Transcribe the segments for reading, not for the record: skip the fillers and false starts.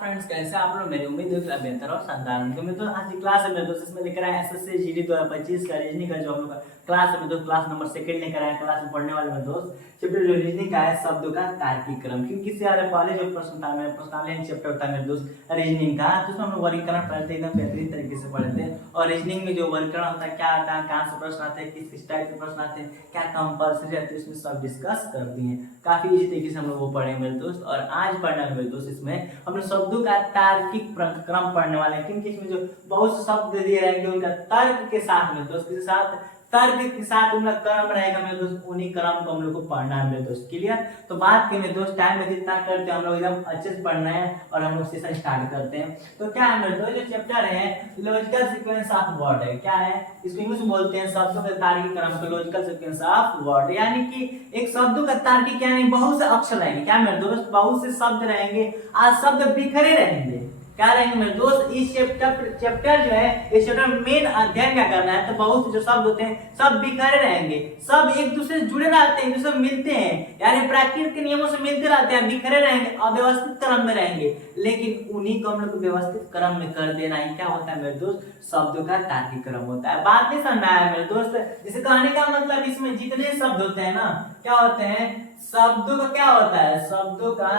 Friends, कैसे आप लोग? मेरी उम्मीद है कि आप बेहतर और शानदार होंगे। मैं तो आज की क्लास है मेरे दोस्त, इसमें लेकर आए एसएससी जीडी 2025 का रीजनिंग का जो हम लोग का क्लास है मेरे दोस्त, क्लास नंबर 2 लेकर आए। क्लास में पढ़ने वाले मेरे दोस्त चैप्टर जो रीजनिंग का है, शब्दों का तार्किक क्रम। क्योंकि इससे पहले जो प्रश्न था मेरे प्रश्नावली चैप्टर था मेरे दोस्त रीजनिंग का, तो उसमें हम लोग वर्गीकरण पढ़े थे, एकदम बेहतरीन तरीके से पढ़े थे। और रीजनिंग में जो वर्गीकरण होता है, क्या आता है, कहाँ से प्रश्न आते हैं, किस किस टाइप के प्रश्न आते हैं, क्या कंपल्सरी रहते हैं, इसमें सब डिस्कस कर दिए। काफी इजी तरीके से हम लोग वो पढ़े मेरे दोस्त। और आज पढ़ना है मेरे दोस्त, इसमें हम लोग शब्दों का तार्किक क्रम पढ़ने वाले हैं। क्योंकि इसमें जो बहुत से शब्द दिए रहेंगे उनका तर्क के साथ में दोस्त, के साथ तर्क के साथ उनका क्रम रहेगा मेरे दोस्त, उन्हीं क्रम को हम लोग को पढ़ना है मेरे दोस्त। क्लियर? तो बात के मेरे दोस्त टाइम में कितना करते हैं हम लोग, एकदम अच्छे से पढ़ना है और हम लोग सेशन स्टार्ट करते हैं। तो क्या है मेरे दोस्त, जो चैप्टर है लॉजिकल सीक्वेंस ऑफ वर्ड है। क्या है इसको इंग्लिश में बोलते हैं शब्दों के तार्किक क्रम को लॉजिकल सीक्वेंस ऑफ वर्ड। यानी कि एक शब्दों का तार्किक, यानी बहुत से अक्षर रहेंगे। क्या मेरे दोस्त, बहुत से शब्द रहेंगे, आज शब्द बिखरे रहेंगे। क्या रहेंगे मेरे दोस्त, इस चैप्टर जो है, इस चैप्टर मेन अध्ययन क्या करना है, तो बहुत से जो शब्द होते हैं सब बिखरे रहेंगे, सब एक दूसरे से जुड़े रहते हैं, एक दूसरे से मिलते हैं, यानी प्रकृति के नियमों से मिलते रहते हैं, बिखरे रहेंगे, अव्यवस्थित क्रम में रहेंगे। लेकिन उन्हीं को हम लोग व्यवस्थित क्रम में कर देना ही क्या होता है मेरे दोस्त, शब्दों का तार्किक क्रम होता है। बात नहीं समझ आया मेरे दोस्त? जैसे कहने का मतलब, इसमें जितने शब्द होते हैं ना, क्या होते हैं, शब्दों का क्या होता है, शब्दों का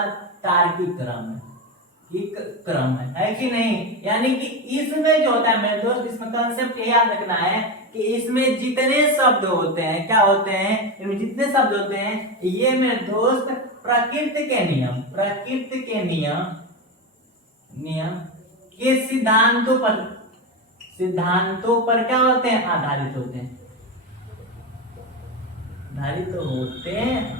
तार्किक क्रम क्रम है कि नहीं? यानी कि इसमें जो होता है मेरे दोस्त, इसमें कंसेप्ट याद रखना है कि इसमें जितने शब्द होते हैं, क्या होते हैं, इनमें जितने शब्द होते हैं, ये मेरे दोस्त प्रकृति के नियम के सिद्धांतों पर क्या होते हैं, आधारित होते हैं,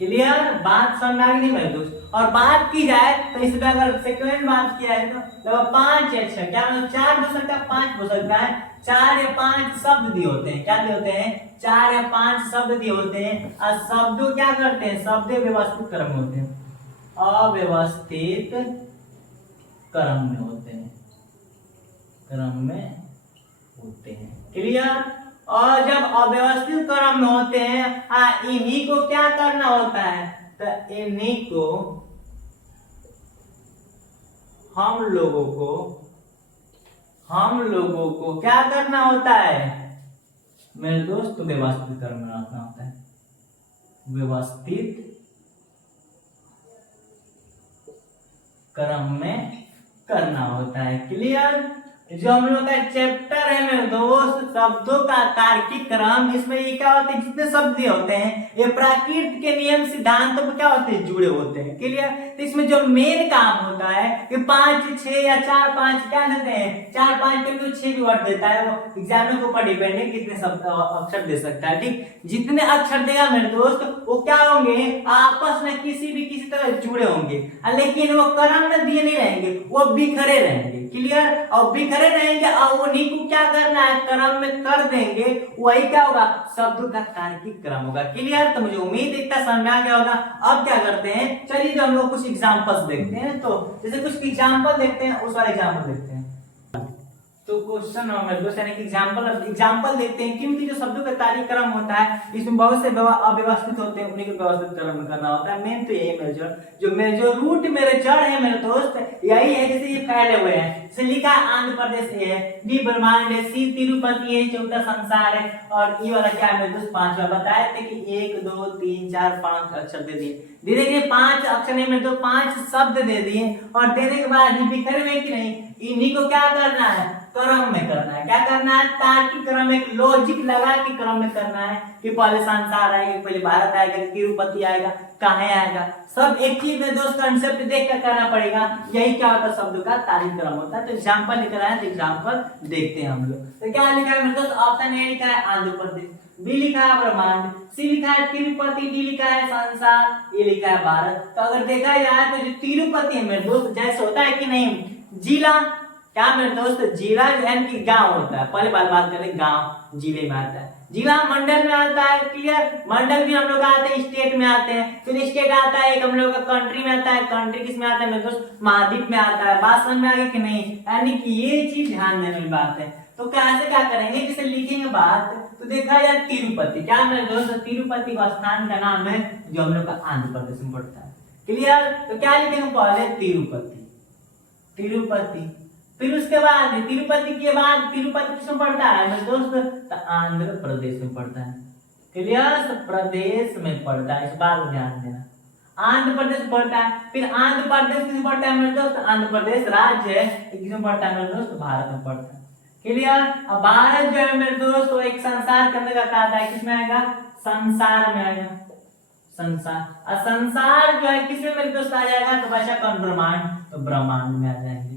क्लियर? बात समझ आ गई मेरे दोस्त? और बात की जाए तो इसमें अगर सेकंड बात किया है तो 5 अक्षर, क्या मतलब 4 हो सकता है, 5 हो सकता है, 4 या 5 शब्द दिए होते हैं। क्या दिए होते हैं? 4 या 5 शब्द दिए होते हैं। और शब्द क्या करते हैं, शब्द व्यवस्थित क्रम में होते हैं, अव्यवस्थित क्रम में होते हैं, क्लियर? और जब अव्यवस्थित क्रम में होते हैं, इन्हीं को क्या करना होता है, तो इन्हीं को हम लोगों को क्या करना होता है मेरे दोस्त, व्यवस्थित क्रम में रखना होता है, व्यवस्थित क्रम में करना होता है। क्लियर? जो हम लोग का चैप्टर है मेरे दोस्त, शब्दों का तार्किक क्रम, इसमें ये क्या होते हैं, जितने शब्द होते हैं ये प्रकृति के नियम सिद्धांतों पर क्या होते हैं, जुड़े होते हैं। क्लियर? तो इसमें जो मेन काम होता है कि 5, 6 या 4, 5 क्या देते हैं, 4, 5 के लिए 6 भी वर्ड देता है। वो एग्जामिनर के ऊपर डिपेंड है कितने शब्द अक्षर दे सकता है। ठीक, जितने अक्षर देगा मेरे दोस्त वो क्या होंगे, आपस में किसी तरह जुड़े होंगे, लेकिन वो क्रम में दिए नहीं रहेंगे, वो बिखरे रहेंगे। क्लियर? और बिखरे रहेंगे और उन्हीं को क्या करना है, क्रम में कर देंगे, वही क्या होगा, शब्दों का तार्किक क्रम होगा। क्लियर? तो मुझे उम्मीद है इतना समझ आ गया होगा। अब क्या करते हैं, चलिए जो हम लोग कुछ एग्जांपल्स देखते हैं। तो जैसे कुछ एग्जांपल देखते हैं, उस वाला एग्जांपल देखते हैं। तो क्वेश्चन नंबर 2 यानी कि एग्जांपल देखते हैं। क्योंकि जो शब्दों का तार्किक क्रम होता है, इसमें बहुत से अव्यवस्थित होते हैं, उन्हीं को व्यवस्थित क्रम में करना होता है। मेन तो यही मेजर रूट मेरे जड़ है मेरे दोस्त, यही है। जैसे ये फैले हुए हैं, जैसे लिखा है आंध्र प्रदेश है, बी ब्रह्मांड है, सी तिरुपति है, चौथा संसार है, और ये वाला क्या है मेरे दोस्त, 5वां। बताए थे कि 1, 2, 3, 4, 5 अक्षर दे दिए। धीरे धीरे 5 अक्षर नहीं मेरे दोस्त, 5 शब्द दे दिए। और देने के बाद बिखरे हुए कि नहीं, इन्हीं को क्या करना है, क्रम में करना है। क्या करना है, तार्किक क्रम, एक लॉजिक लगा के क्रम में करना है कि पहले संसार आएगा, पहले भारत आएगा, तिरुपति आएगा, कहाँ आएगा, सब एक चीज में दोस्त कंसेप्ट देख कर करना पड़ेगा। यही क्या होता है, शब्दों का तार्किक क्रम होता है। तो एग्जांपल लिखा है, तो एग्जांपल देखते हैं हम लोग। तो क्या लिखा है मेरे दोस्त, ऑप्शन ए लिखा है आंध्र प्रदेश, बी लिखा है ब्रह्मांड, सी लिखा है तिरुपति, डी लिखा है संसार, ए लिखा है भारत। तो अगर देखा जाए तो जो तिरुपति है मेरे दोस्त, जैसे होता है कि नहीं, जिला, क्या मेरे दोस्त, जिला जो है कि गांव होता है। पहले बात करें, गांव जिले में आता है, जिला मंडल में आता है। क्लियर? मंडल भी हम लोग आते हैं, स्टेट में आते हैं, फिर स्टेट आता है एक हम लोग का, कंट्री में आता है, कंट्री किस में आता है मेरे दोस्त, महाद्वीप में आता है। बात समझ में आ गई कि नहीं? यानी कि ये चीज ध्यान देने वाली बात है। तो कैसे क्या करेंगे, जैसे लिखेंगे बात, तो देखा जाए तिरुपति, क्या मेरे दोस्त, तिरुपति का स्थान का नाम है जो हम लोग का आंध्र प्रदेश में पड़ता है। क्लियर। तो क्या लिखेंगे पहले तिरुपति, तिरुपति, फिर उसके बाद तिरुपति के बाद तिरुपति किसमें पड़ता है मेरे दोस्त, तो आंध्र प्रदेश में पड़ता है। क्लियर, प्रदेश में पड़ता है, इस बात को ध्यान देना, आंध्र प्रदेश पड़ता है। फिर आंध्र प्रदेश किसमें पड़ता है मेरे दोस्त, आंध्र प्रदेश राज्य है, किसमें पड़ता है मेरे दोस्त, भारत में पड़ता है। क्लियर। अब भारत जो है मेरे दोस्त वो एक संसार के अंदर आता है, किसमें आएगा, संसार में आएगा, संसार। और संसार जो है किसमें मेरे दोस्त आ जाएगा, तो बचा कौन, ब्रह्मांड, तो ब्रह्मांड में आ जाएंगे।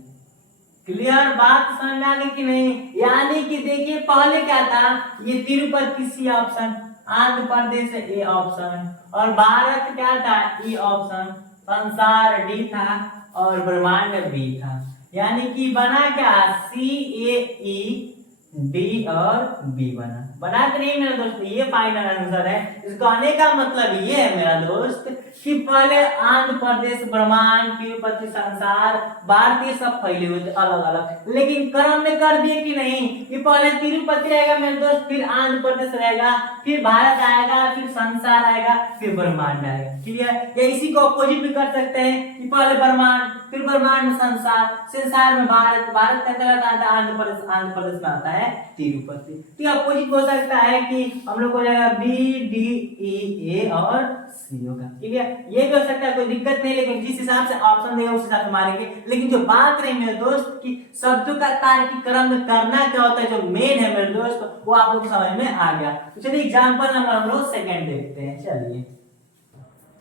क्लियर, बात समझ में आ गई कि नहीं। यानी कि देखिए पहले क्या था, ये Tirupati C option, Andhra Pradesh A option, और भारत क्या था, ई ऑप्शन, संसार डी था, और ब्रह्मांड बी था। यानी कि बना क्या, सी ए ई डी और बी बना कि नहीं मेरा दोस्त, ये फाइनल आंसर है। इसको आने का मतलब ये है मेरा दोस्त कि पहले आंध्र प्रदेश, ब्रह्मांड, तिरुपति, संसार, भारतीय सब फैले हुए थे अलग अलग, लेकिन क्रम में कर दिए कि नहीं, ये पहले तिरुपति रहेगा मेरे दोस्त, फिर आंध्र प्रदेश रहेगा, फिर भारत आएगा, फिर संसार आएगा, फिर ब्रह्मांड आएगा। ठीक है, या इसी को अपोजिट भी कर सकते हैं कि पहले ब्रह्मांड, फिर ब्रह्मांड में संसार, संसार में भारत, भारत के अंतर्गत आता है आंध्र प्रदेश, आंध्र प्रदेश में आता है तिरुपति। तो अपोजिट हो सकता है कि हम लोग को जाएगा बी डी ई ए और सी होगा। ठीक है, ये भी हो सकता है, कोई दिक्कत नहीं, लेकिन जिस हिसाब से ऑप्शन देगा उस हिसाब से मारेंगे। लेकिन जो बात रही मेरे दोस्त कि शब्दों का तार्किक क्रम में करना क्या होता है, जो मेन है मेरे दोस्त, वो आप लोग को समझ में आ गया। तो चलिए एग्जाम्पल नंबर हम लोग सेकेंड देखते हैं। चलिए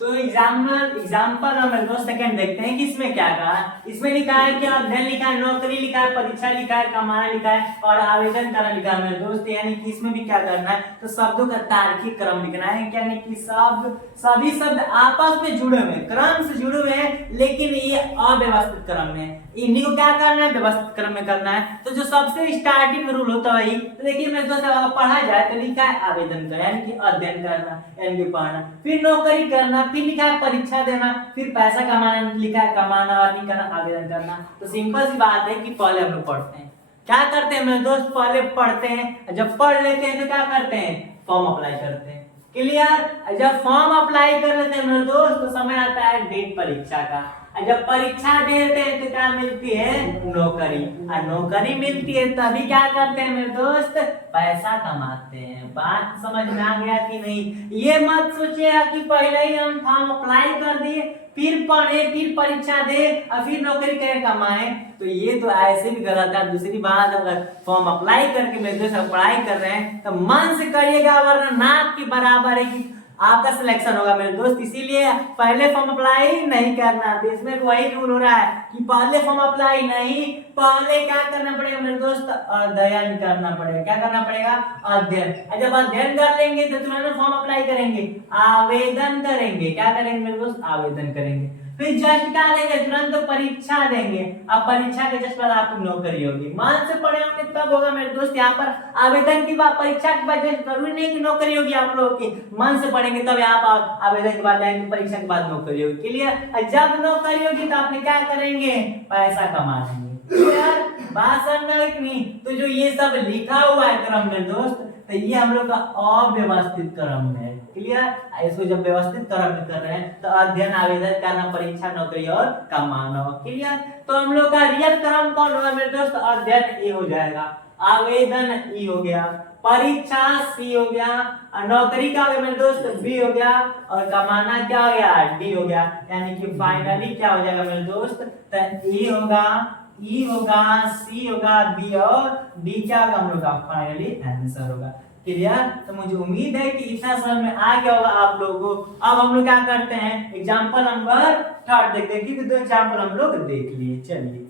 तो एग्जाम्पल नंबर दो सेकंड देखते हैं कि इसमें क्या कहा। इसमें लिखा है कि अध्ययन लिखा है, नौकरी लिखा है, परीक्षा लिखा है, कमाना लिखा है और आवेदन करना लिखा है मेरे दोस्त। यानी कि इसमें भी क्या करना है, तो शब्दों का तार्किक क्रम लिखना है। यानी कि सभी शब्द आपस में जुड़े हुए, क्रम से जुड़े हुए हैं, लेकिन ये अव्यवस्थित क्रम में। इन्हीं को क्या करना है, व्यवस्थित क्रम में करना है। तो जो सबसे स्टार्टिंग में रूल होता है, तो देखिए मेरे दोस्त पढ़ा जाए तो लिखा है आवेदन करना, यानी कि अध्ययन करना, यानी कि पढ़ना, फिर नौकरी करना, फिर लिखा है परीक्षा देना, फिर पैसा कमाना लिखा है, कमाना और नहीं करना, आवेदन करना। तो सिंपल सी बात है कि पहले हम लोग पढ़ते हैं, क्या करते हैं मेरे दोस्त, पहले पढ़ते हैं। जब पढ़ लेते हैं तो क्या करते हैं, फॉर्म अप्लाई करते हैं। क्लियर, जब फॉर्म अप्लाई कर लेते हैं मेरे दोस्त तो समय आता है डेट परीक्षा का। जब परीक्षा देते हैं तो क्या मिलती है, नौकरी। और नौकरी मिलती है तभी क्या करते हैं मेरे दोस्त, पैसा कमाते हैं। बात समझ में आ गया कि नहीं। ये मत सोचिएगा कि पहले ही हम फॉर्म अप्लाई कर दिए, फिर पढ़े, फिर परीक्षा दे और फिर नौकरी करे कमाए, तो ये तो ऐसे भी गलत है। दूसरी बात, अगर फॉर्म अप्लाई करके मेरे दोस्त पढ़ाई कर रहे हैं तो मन से करिएगा, वरना नाक के बराबर है कि आपका सिलेक्शन होगा मेरे दोस्त। इसीलिए पहले फॉर्म अप्लाई नहीं करना। तो इसमें वही रूल हो रहा है कि पहले फॉर्म अप्लाई नहीं, पहले क्या करना पड़ेगा मेरे दोस्त, अध्ययन करना पड़ेगा। क्या करना पड़ेगा, अध्ययन। जब अध्ययन कर लेंगे तो तुरंत फॉर्म अप्लाई करेंगे, आवेदन करेंगे। क्या करेंगे मेरे दोस्त, आवेदन करेंगे। फिर जस्ट क्या देंगे, तुरंत परीक्षा देंगे। अब परीक्षा के जस्ट बाद आपकी नौकरी होगी। मन से पढ़े होंगे तब होगा मेरे दोस्त। यहाँ पर आवेदन की बात, परीक्षा के बाद जरूरी नहीं कि नौकरी होगी आप लोगों की। मन से पढ़ेंगे तब यहाँ पर आवेदन के बाद जाएंगे, परीक्षा के बाद नौकरी होगी। क्लियर, जब नौकरी होगी तो आपने क्या करेंगे, पैसा कमाएंगे। क्लियर, बात समझ में कि नहीं। तो जो ये सब लिखा हुआ है क्रम में दोस्त, तो ये हम लोग का अव्यवस्थित क्रम है। क्लियर, इसको जब व्यवस्थित क्रम में कर रहे हैं तो अध्ययन, आवेदन करना, परीक्षा, नौकरी और कमाना। क्लियर, तो हम लोग का रियल क्रम कौन होगा मेरे दोस्त, अध्ययन ए हो जाएगा, आवेदन ई हो गया, परीक्षा सी हो गया, और नौकरी का हो गया मेरे दोस्त बी हो गया, और कमाना क्या हो गया, डी हो गया। यानी कि फाइनली क्या हो जाएगा मेरे दोस्त, तो ए होगा, ई होगा, सी होगा, बी और डी क्या होगा हम लोग का फाइनली आंसर होगा। क्लियर, तो मुझे उम्मीद है कि इतना समझ में आ गया होगा आप लोगों को। अब हम लोग क्या करते हैं, एग्जांपल नंबर 3 देखते हैं, क्योंकि 2 एग्जांपल हम लोग देख लिए। चलिए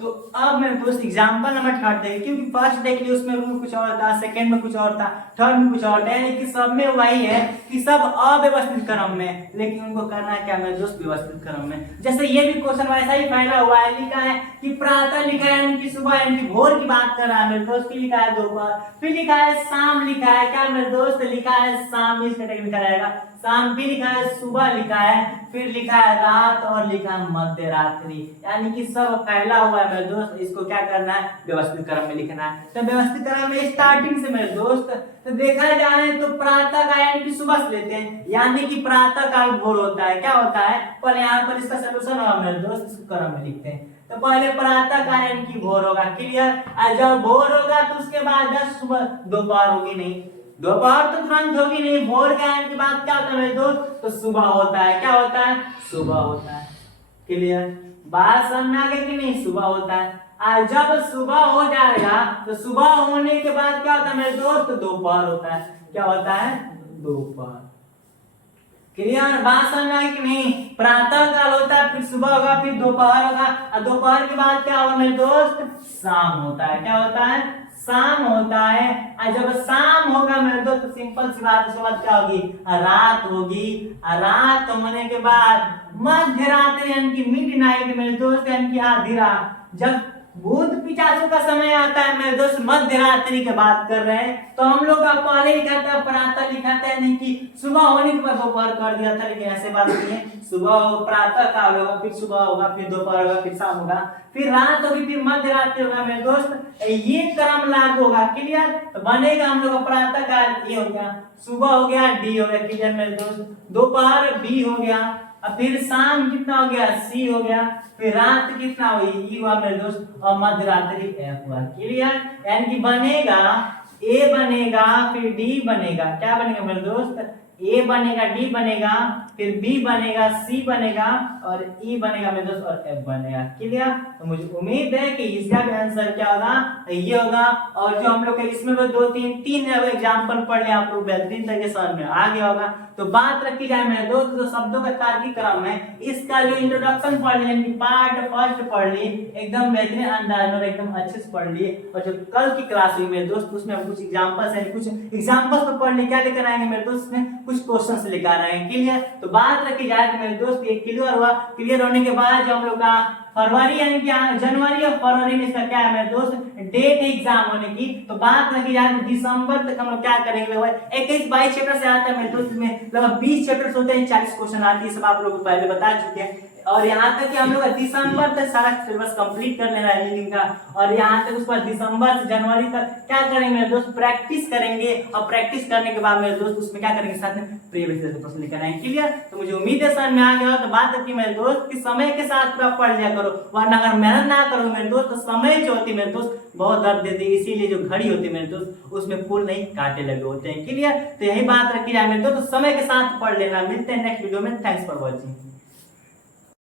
तो अब मेरे दोस्त एग्जांपल नंबर 3 देखिए, क्योंकि फर्स्ट देख लिया उसमें रूल कुछ और था, सेकंड में कुछ और था, थर्ड में कुछ और था। यानी कि सब में वही है कि सब अव्यवस्थित क्रम में, लेकिन उनको करना क्या मेरे दोस्त, व्यवस्थित क्रम में। जैसे ये भी क्वेश्चन वैसा ही फैला हुआ है, लिखा है कि प्रातः लिखा है यानी कि सुबह, यानी कि भोर की बात कर रहा है मेरे दोस्त, फिर लिखा है दोपहर, फिर लिखा है शाम, लिखा है क्या मेरे दोस्त, लिखा है शाम। इस कैटेगरी में लिखा जाएगा शाम भी लिखा है, सुबह लिखा है, फिर लिखा है रात और लिखा है मध्य रात्रि, यानी कि सब फैला हुआ है मेरे दोस्त। इसको क्या करना है, व्यवस्थित क्रम में लिखना है। तो व्यवस्थित क्रम में स्टार्टिंग से मेरे दोस्त तो देखा जाए तो प्रातः काल यानी कि सुबह से लेते हैं, यानी कि प्रातः काल भोर होता है, क्या होता है, पर यहाँ पर इसका सोल्यूशन होगा मेरे दोस्त, इसको क्रम में लिखते हैं। तो पहले प्रातः काल यानी कि भोर होगा, क्लियर। और जब भोर होगा तो उसके बाद जब सुबह दोपहर होगी नहीं, दोपहर तो तुरंत होगी नहीं, भोर के आने के बाद क्या होता है मेरे दोस्त, तो सुबह होता है, क्या होता है, सुबह होता है, क्लियर। बात समझ में आ गई कि नहीं, सुबह होता है। और जब सुबह हो जाएगा तो सुबह होने के बाद क्या होता है मेरे दोस्त, दोपहर होता है, क्या होता है, दोपहर, क्लियर। बात समझ में आई कि नहीं, प्रातः काल होता है, फिर सुबह होगा, फिर दोपहर होगा, और दोपहर के बाद क्या होगा मेरे दोस्त, शाम होता है, क्या होता है, शाम होता है। और जब शाम होगा मेरे दोस्त तो सिंपल सी बात, उसके बाद क्या होगी, रात होगी। रात होने के बाद मध्य रात्रि यानी कि मिड नाइट मेरे दोस्त, यानी कि आधी रात। जब भूत पिशाचों का समय आता है मेरे दोस्त, मध्य रात्रि की बात कर रहे हैं, तो हम लोग का पहले लिखा था प्रातः लिखा था, यानी कि सुबह होने के बाद दोपहर कर दिया था, लेकिन ऐसे बात नहीं है। सुबह हो, प्रातः काल होगा, फिर सुबह होगा, फिर दोपहर होगा, फिर शाम होगा, फिर रात होगी, फिर मध्य रात्रि होगा मेरे दोस्त, ये क्रम लागू होगा, क्लियर। तो बनेगा हम लोग का प्रातः काल ये हो गया, सुबह हो गया डी हो गया, क्लियर मेरे दोस्त, दोपहर बी हो गया, और फिर शाम कितना हो गया, सी हो गया, फिर रात कितना हुई, ई हुआ मेरे दोस्त, और मध्य रात्रि एफ हुआ, क्लियर। यानी कि बनेगा ए बनेगा, फिर डी बनेगा, क्या बनेगा मेरे दोस्त, ए बनेगा, डी बनेगा, फिर बी बनेगा, सी बनेगा, और ई बनेगा मेरे दोस्त, और एफ बनेगा, क्लियर। तो मुझे उम्मीद है कि इसका भी आंसर क्या होगा, ये होगा। और जो हम लोग इसमें दो तीन एग्जाम्पल पढ़ लिया, आप लोग बेहतरीन तरीके समझ में आ गया होगा। तो बात रखी जाए मेरे दोस्त, जो शब्दों का तार्किक क्रम है, इसका जो इंट्रोडक्शन पढ़ लिए, पार्ट फर्स्ट पढ़ लिए, एकदम बेहतरीन अंदाज में एकदम अच्छे से पढ़ लिए। और जो कल की क्लास हुई मेरे दोस्त, उसमें कुछ एग्जाम्पल्स है, कुछ एग्जाम्पल्स तो पढ़ लिए, क्या लेकर आएंगे मेरे दोस्त में, कुछ क्वेश्चंस लेकर आ रहे हैं, क्लियर। तो बात रखी जाए कि मेरे दोस्त ये क्लियर हुआ। क्लियर होने के बाद जो हम लोग का फरवरी यानी कि जनवरी और फरवरी में इसका क्या है मेरे दोस्त, डेट एग्जाम होने की। तो बात रखी जाए तो दिसंबर तक हम लोग क्या करेंगे, 21-22 चैप्टर से आता है मेरे दोस्त, में लगभग 20 चैप्टर्स होते हैं, 40 क्वेश्चन आती है, सब आप लोग को पहले बता चुके हैं। और यहाँ तक कि हम लोग दिसंबर तक सारा सिलेबस कंप्लीट कर लेना है रीडिंग का। और यहाँ तक उसके बाद दिसंबर से जनवरी तक क्या करेंगे मेरे दोस्त, प्रैक्टिस करेंगे। और प्रैक्टिस करने के बाद मेरे दोस्त उसमें क्या करेंगे, साथ में प्रीवियस ईयर प्रश्न लेकर आएंगे, क्लियर। तो मुझे उम्मीद है समझ में आ गया। तो बात रखी मेरे दोस्त कि समय के साथ पूरा पढ़ लिया करो, वरना अगर मेहनत ना करो मेरे दोस्त तो समय जो होती है मेरे दोस्त बहुत दर्द देती है। इसीलिए जो घड़ी होती है मेरे दोस्त उसमें फूल नहीं काटे लगे होते हैं, क्लियर। तो यही बात रखी जाए मेरे दोस्त, तो समय के साथ पढ़ लेना। मिलते हैं नेक्स्ट वीडियो में, थैंक्स फॉर वॉचिंग।